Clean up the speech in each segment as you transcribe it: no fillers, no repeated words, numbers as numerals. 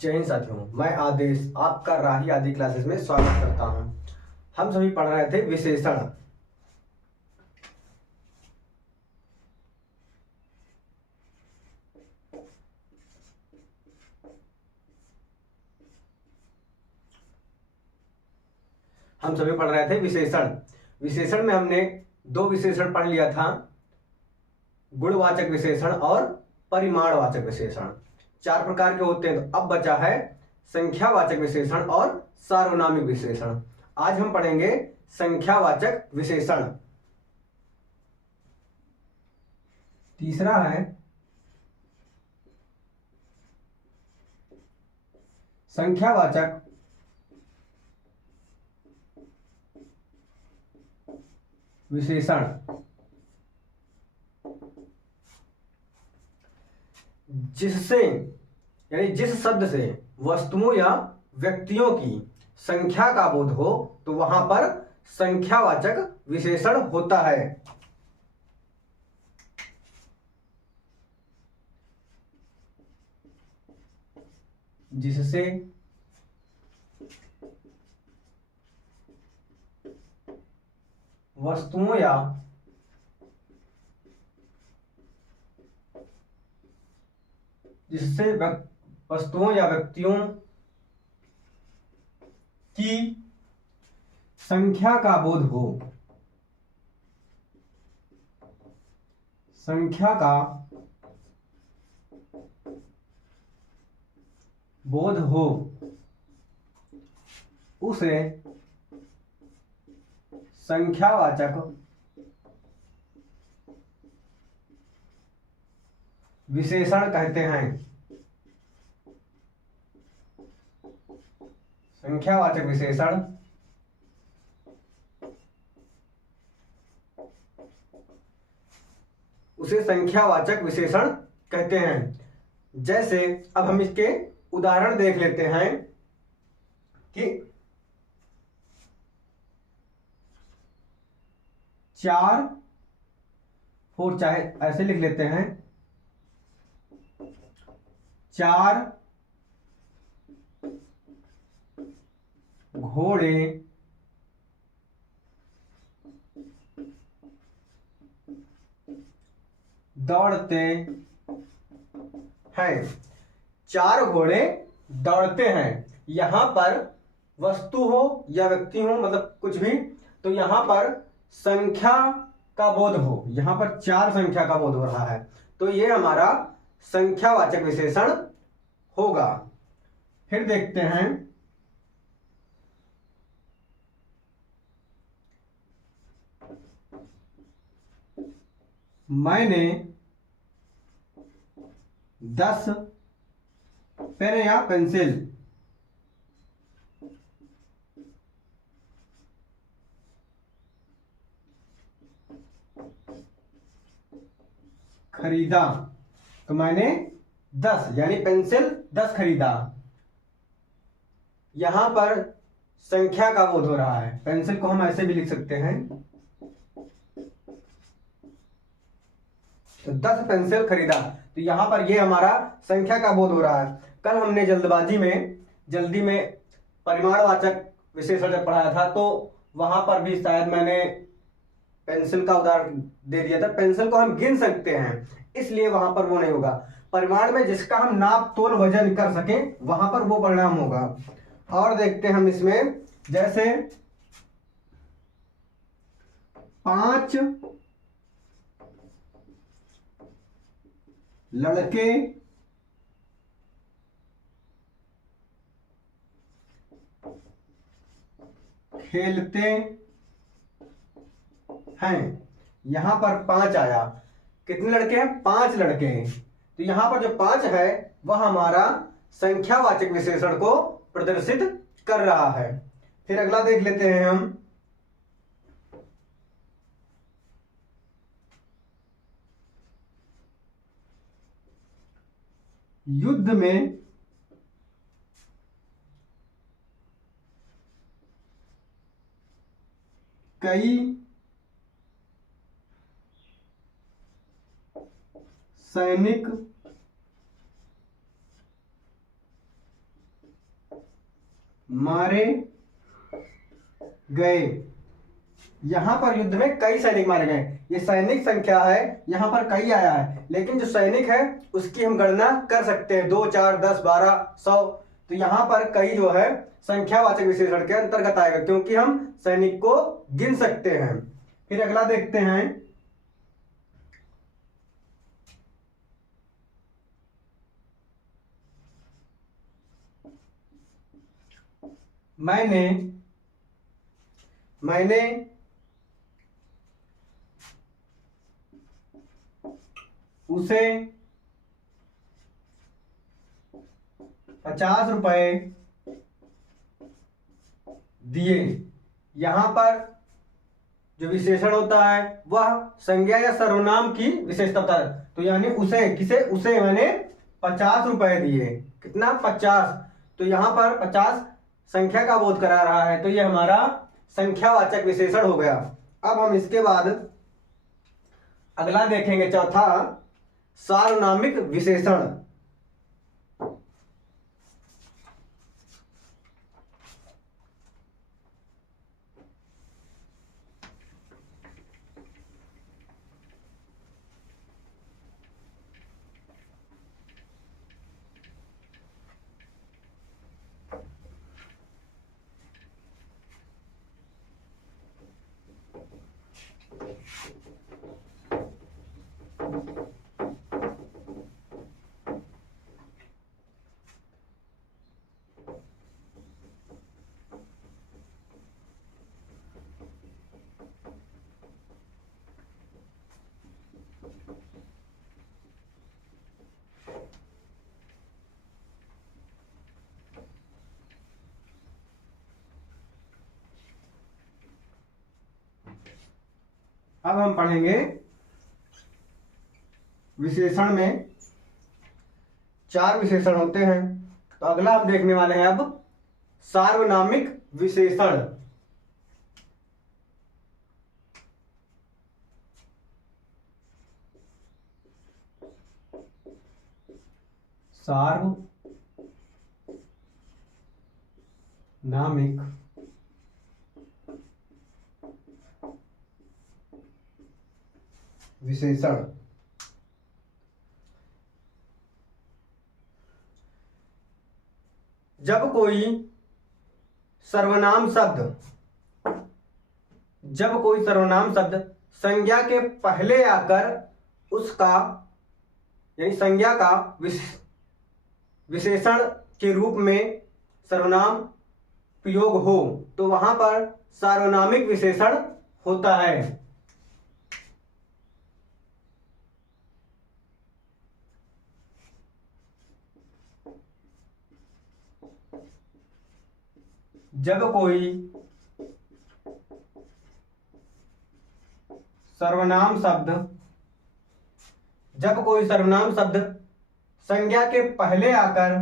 जय हिंद साथियों, मैं आदेश आपका राही आदि क्लासेस में स्वागत करता हूं। हम सभी पढ़ रहे थे विशेषण। विशेषण में हमने दो विशेषण पढ़ लिया था, गुणवाचक विशेषण और परिमाणवाचक विशेषण। चार प्रकार के होते हैं। तो अब बचा है संख्यावाचक विशेषण और सार्वनामिक विशेषण। आज हम पढ़ेंगे संख्यावाचक विशेषण। तीसरा है संख्यावाचक विशेषण। जिससे यानी जिस शब्द से वस्तुओं या व्यक्तियों की संख्या का बोध हो तो वहां पर संख्यावाचक विशेषण होता है। जिससे वस्तुओं या व्यक्तियों की संख्या का बोध हो, उसे संख्यावाचक विशेषण कहते हैं। संख्यावाचक विशेषण उसे संख्यावाचक विशेषण कहते हैं। जैसे अब हम इसके उदाहरण देख लेते हैं कि 4 4 चाहे ऐसे लिख लेते हैं, 4 घोड़े दौड़ते हैं। 4 घोड़े दौड़ते हैं। यहां पर वस्तु हो या व्यक्ति हो, मतलब कुछ भी, तो यहां पर संख्या का बोध हो, यहां पर 4 संख्या का बोध हो रहा है, तो ये हमारा संख्यावाचक विशेषण होगा। फिर देखते हैं मैंने 10 पेन या पेंसिल खरीदा। तो मैंने 10 यानी पेंसिल 10 खरीदा। यहां पर संख्या का बोध हो रहा है। पेंसिल को हम ऐसे भी लिख सकते हैं, तो 10 पेंसिल खरीदा। तो यहां पर ये हमारा संख्या का बोध हो रहा है। कल हमने जल्दी में परिमाणवाचक विशेषण जब पढ़ाया था, तो वहां पर भी शायद मैंने पेंसिल का उदाहरण दे दिया था। पेंसिल को हम गिन सकते हैं, इसलिए वहां पर वो नहीं होगा। परिमाण में जिसका हम नाप तोल वजन कर सकें, वहां पर वो परिणाम होगा। और देखते हैं हम इसमें, जैसे 5 लड़के खेलते हैं। यहां पर 5 आया। कितने लड़के हैं? 5 लड़के हैं। तो यहां पर जो 5 है वह हमारा संख्यावाचक विशेषण को प्रदर्शित कर रहा है। फिर अगला देख लेते हैं हम, युद्ध में कई सैनिक मारे गए। यहां पर युद्ध में कई सैनिक मारे गए। ये सैनिक संख्या है, यहां पर कई आया है, लेकिन जो सैनिक है उसकी हम गणना कर सकते हैं, 2 4 10 12 100। तो यहां पर कई जो है संख्यावाचक विशेषण के अंतर्गत आएगा, क्योंकि हम सैनिक को गिन सकते हैं। फिर अगला देखते हैं, मैंने उसे 50 रुपए दिए। यहां पर जो विशेषण होता है वह संज्ञा या सर्वनाम की विशेषता होता है। तो यानी उसे, किसे, उसे मैंने 50 रुपए दिए। कितना? 50। तो यहां पर 50 संख्या का बोध करा रहा है, तो ये हमारा संख्यावाचक विशेषण हो गया। अब हम इसके बाद अगला देखेंगे, चौथा, सार्वनामिक विशेषण। अब हम पढ़ेंगे विशेषण में 4 विशेषण होते हैं। तो अगला हम देखने वाले हैं अब सार्वनामिक विशेषण। सार्वनामिक विशेषण। जब कोई सर्वनाम शब्द संज्ञा के पहले आकर उसका, यानी संज्ञा का विशेषण के रूप में सर्वनाम प्रयोग हो, तो वहां पर सार्वनामिक विशेषण होता है। जब कोई सर्वनाम शब्द संज्ञा के पहले आकर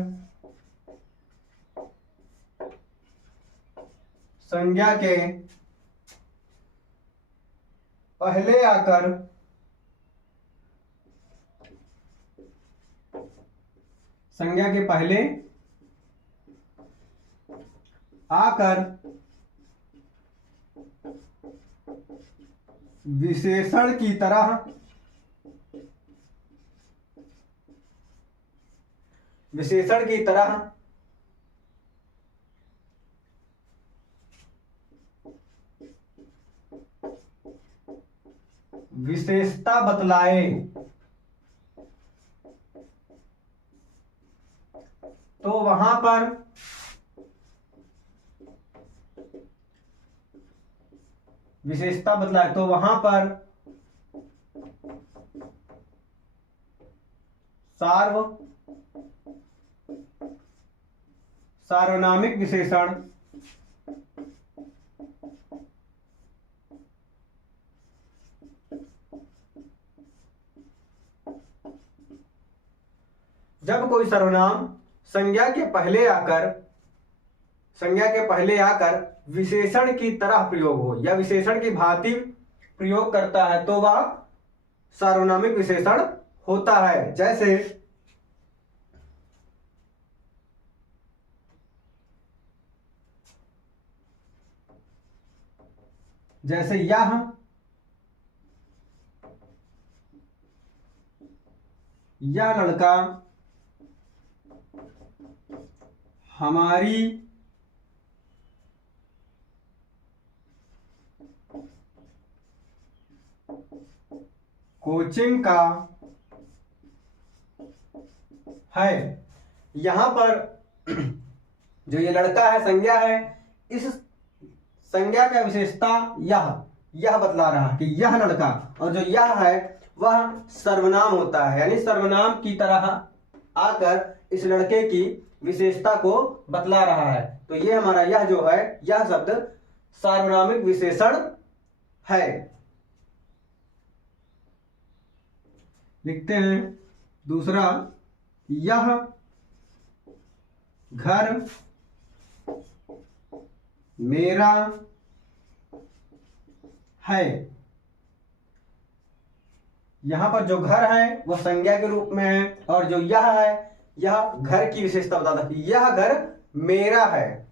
विशेषण की तरह विशेषता बतलाए, तो वहां पर सार्वनामिक विशेषण जब कोई सर्वनाम संज्ञा के पहले आकर विशेषण की तरह प्रयोग हो या विशेषण की भांति प्रयोग करता है, तो वह सार्वनामिक विशेषण होता है। जैसे जैसे यह लड़का हमारी कोचिंग का है। यहां पर जो ये लड़का है संज्ञा है, इस संज्ञा का विशेषता यह बतला रहा है कि यह लड़का, और जो यह है वह सर्वनाम होता है, यानी सर्वनाम की तरह आकर इस लड़के की विशेषता को बतला रहा है। तो ये हमारा यह जो है, यह शब्द सार्वनामिक विशेषण है। लिखते हैं दूसरा, यह घर मेरा है। यहां पर जो घर है वह संज्ञा के रूप में है, और जो यह है यह घर की विशेषता बताता है कि यह घर मेरा है।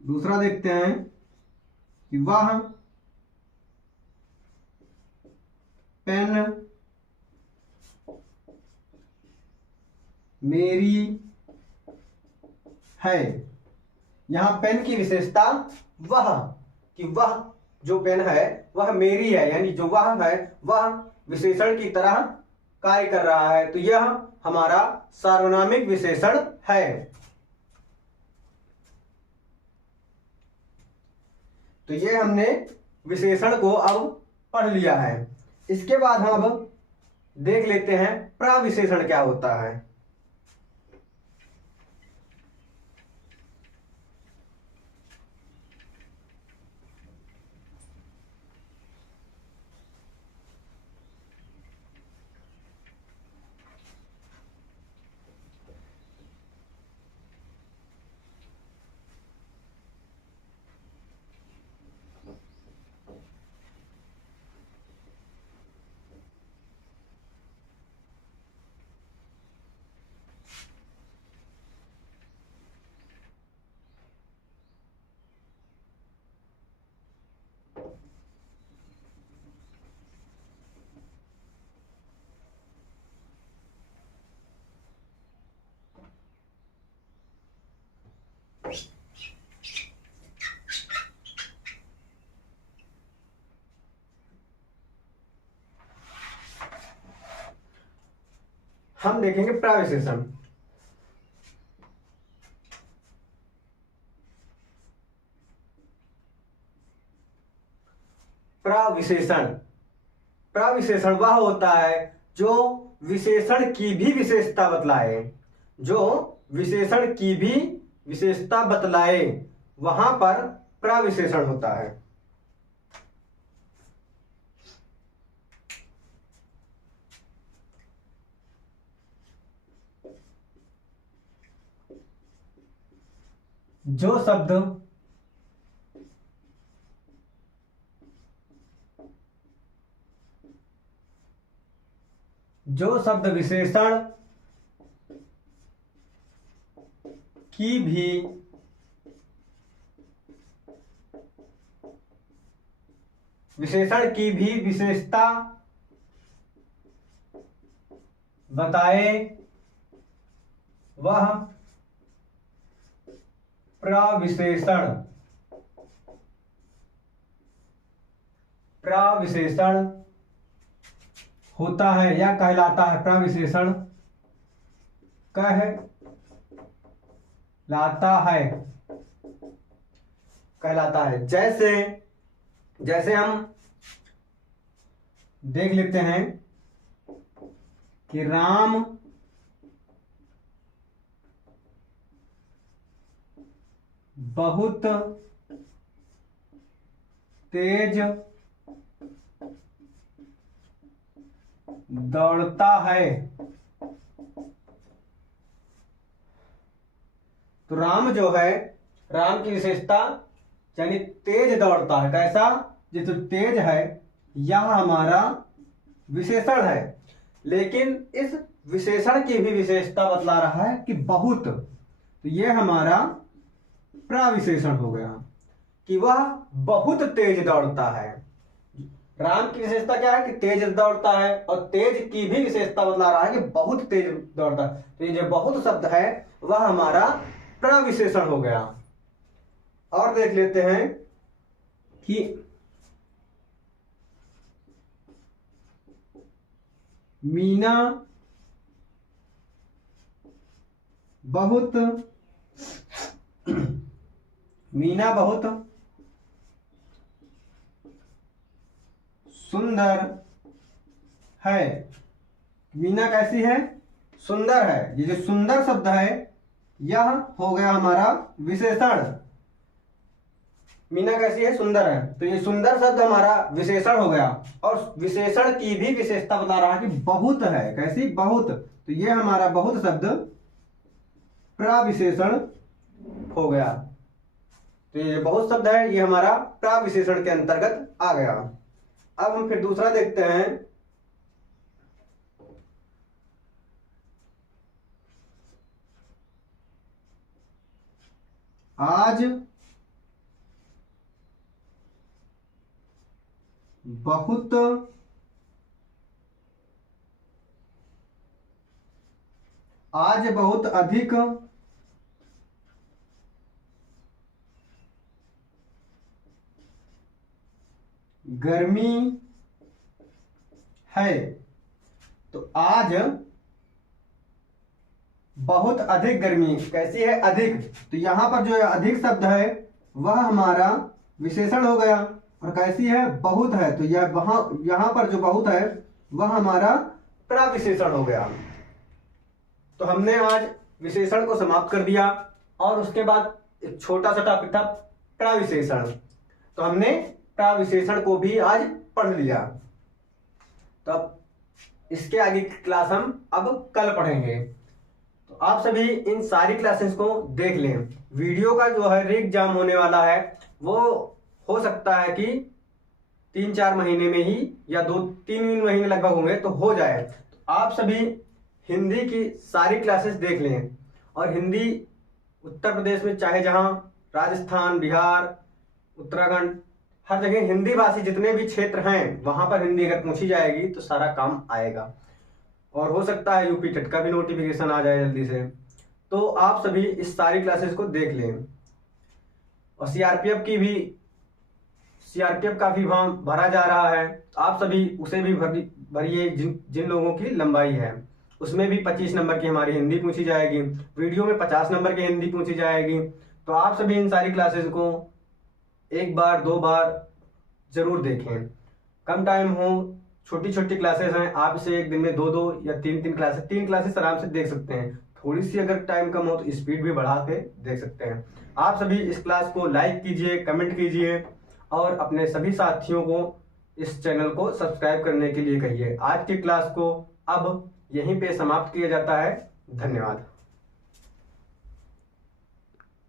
दूसरा देखते हैं कि वह पेन मेरी है। यहां पेन की विशेषता वह, कि वह जो पेन है वह मेरी है, यानी जो वह है वह विशेषण की तरह कार्य कर रहा है। तो यह हमारा सार्वनामिक विशेषण है। तो ये हमने विशेषण को अब पढ़ लिया है। इसके बाद हम अब देख लेते हैं प्रविशेषण क्या होता है। हम देखेंगे प्रविशेषण। प्रविशेषण वह होता है जो विशेषण की भी विशेषता बतलाए, जो विशेषण की भी विशेषता बतलाए, वहां पर प्रविशेषण होता है। जो शब्द विशेषण की भी विशेषता बताए, वह प्रविशेषण होता है या कहलाता है। प्रविशेषण कहलाता है। जैसे हम देख लेते हैं कि राम बहुत तेज दौड़ता है। तो राम जो है, राम की विशेषता यानी तेज दौड़ता है। कैसा? जो तेज है यह हमारा विशेषण है, लेकिन इस विशेषण की भी विशेषता बतला रहा है कि बहुत। तो यह हमारा प्रविशेषण हो गया कि वह बहुत तेज दौड़ता है। राम की विशेषता क्या है कि तेज दौड़ता है, और तेज की भी विशेषता बतला रहा है कि बहुत तेज दौड़ता है। तो ये जो बहुत शब्द है वह हमारा प्रविशेषण हो गया। और देख लेते हैं कि मीना बहुत सुंदर है। मीना कैसी है? सुंदर है। ये जो सुंदर शब्द है यह हो गया हमारा विशेषण। मीना कैसी है? सुंदर है। तो ये सुंदर शब्द हमारा विशेषण हो गया, और विशेषण की भी विशेषता बता रहा है कि बहुत है। कैसी? बहुत। तो ये हमारा बहुत शब्द प्रविशेषण हो गया। तो ये बहुत शब्द है, ये हमारा प्रविशेषण के अंतर्गत आ गया। अब हम फिर दूसरा देखते हैं। आज बहुत अधिक गर्मी है। तो आज बहुत अधिक गर्मी कैसी है? अधिक। तो यहां पर जो अधिक शब्द है वह हमारा विशेषण हो गया, और कैसी है? बहुत है। तो यह यहां पर जो बहुत है वह हमारा प्रविशेषण हो गया। तो हमने आज विशेषण को समाप्त कर दिया, और उसके बाद एक छोटा सा टॉपिक था प्रविशेषण। तो हमने प्रविशेषण को भी आज पढ़ लिया। तो अब इसके आगे की क्लास हम अब कल पढ़ेंगे। तो आप सभी इन सारी क्लासेस को देख लें। वीडियो का जो है एग्जाम होने वाला है वो हो सकता है कि 3-4 महीने में ही, या 2-3 महीने लगभग होंगे तो हो जाए। तो आप सभी हिंदी की सारी क्लासेस देख लें। और हिंदी उत्तर प्रदेश में चाहे जहां राजस्थान, बिहार, उत्तराखंड, हर जगह हिंदी भाषी जितने भी क्षेत्र हैं वहां पर हिंदी अगर पूछी जाएगी तो सारा काम आएगा। और हो सकता है यूपी टेट का भी नोटिफिकेशन आ जाए जल्दी से। तो आप सभी इस सारी क्लासेस को देख लें। और सीआरपीएफ का भी फॉर्म भरा जा रहा है। आप सभी उसे भी भरिए जिन लोगों की लंबाई है। उसमें भी 25 नंबर की हमारी हिंदी पूछी जाएगी। वीडियो में 50 नंबर की हिंदी पूछी जाएगी। तो आप सभी इन सारी क्लासेस को 1 बार 2 बार जरूर देखें। कम टाइम हो, छोटी छोटी क्लासेस हैं, आप इसे एक दिन में 2-2 या 3-3 क्लासेस 3 क्लासेस आराम से देख सकते हैं। थोड़ी सी अगर टाइम कम हो तो स्पीड भी बढ़ा के देख सकते हैं। आप सभी इस क्लास को लाइक कीजिए, कमेंट कीजिए, और अपने सभी साथियों को इस चैनल को सब्सक्राइब करने के लिए कहिए। आज की क्लास को अब यहीं पे समाप्त किया जाता है। धन्यवाद।